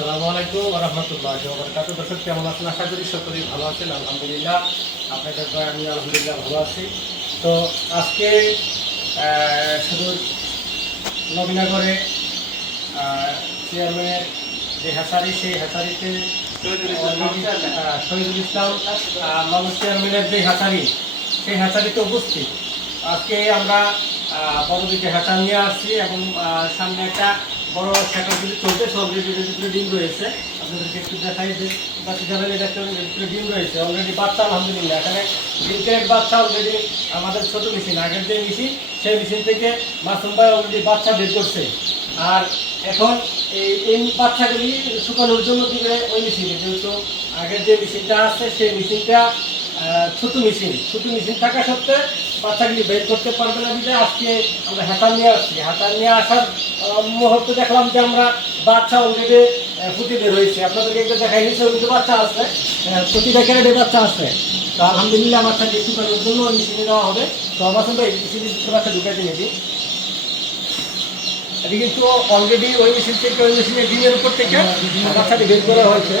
আসসালামু আলাইকুম ওয়া রাহমাতুল্লাহি ওয়া বারাকাতুহু। দর্শক কেমন আছেন? আশা করি সকলেই ভালো আছেন। আলহামদুলিল্লাহ, আপনাদের দয়ায় আমি আলহামদুলিল্লাহ ভালো আছি। তো আজকে শুধু নবীনগরে চেয়ারম্যানের যে হ্যাচারি, সেই হ্যাচারিতে শহীদুল ইসলাম মানুষ চেয়ারম্যানের যে হ্যাচারি, সেই হ্যাচারিতে উপস্থিত। আজকে আমরা বড় দুইটা হ্যাচার নিয়ে আসছি এবং সামনে একটা বড় সেটা যদি চলতেছে, অলরেডি ভিতরে ডিম রয়েছে। আপনাদেরকে একটু দেখাই যে বাচ্চা যাবেন, এটা ভিতরে ডিম রয়েছে অলরেডি, বাচ্চা আলহামদুলিল্লাহ। এখানে ডিমকের বাচ্চা অলরেডি আমাদের ছোট মেশিন, আগের যে মেশিন, সেই মেশিন থেকে মাসুম ভাই অলরেডি বাচ্চা বের করছে। আর এখন এই বাচ্চাগুলি শুকানোর জন্য দিবে ওই মেশিনে, যেহেতু আগের যে মেশিনটা আছে সেই মেশিনটা ছোট মেশিন থাকা সত্ত্বে বাচ্চাগুলি বের করতে পারবে না। বিধে আজকে আমরা হাতার নিয়ে আসছি। হাতার নিয়ে আসার মুহূর্তে দেখলাম যে আমরা বাচ্চা অলরেডি ফুটে বের হয়েছে। আপনাদেরকে একটু দেখাই নিচ্ছে, ওই বাচ্চা আছে, প্রতিটা ক্যারেটে বাচ্চা আছে। তো আলহামদুলিল্লাহ বাচ্চাকে শুকানোর জন্য ওই মেশিনে দেওয়া হবে। তো আমার সঙ্গে এই মেশিনে বাচ্চা ঢুকাইতে নিবি। এটি কিন্তু অলরেডি ওই মেশিন থেকে ওই মেশিনের ডিমের উপর থেকে বাচ্চাটি বের করা হয়েছে।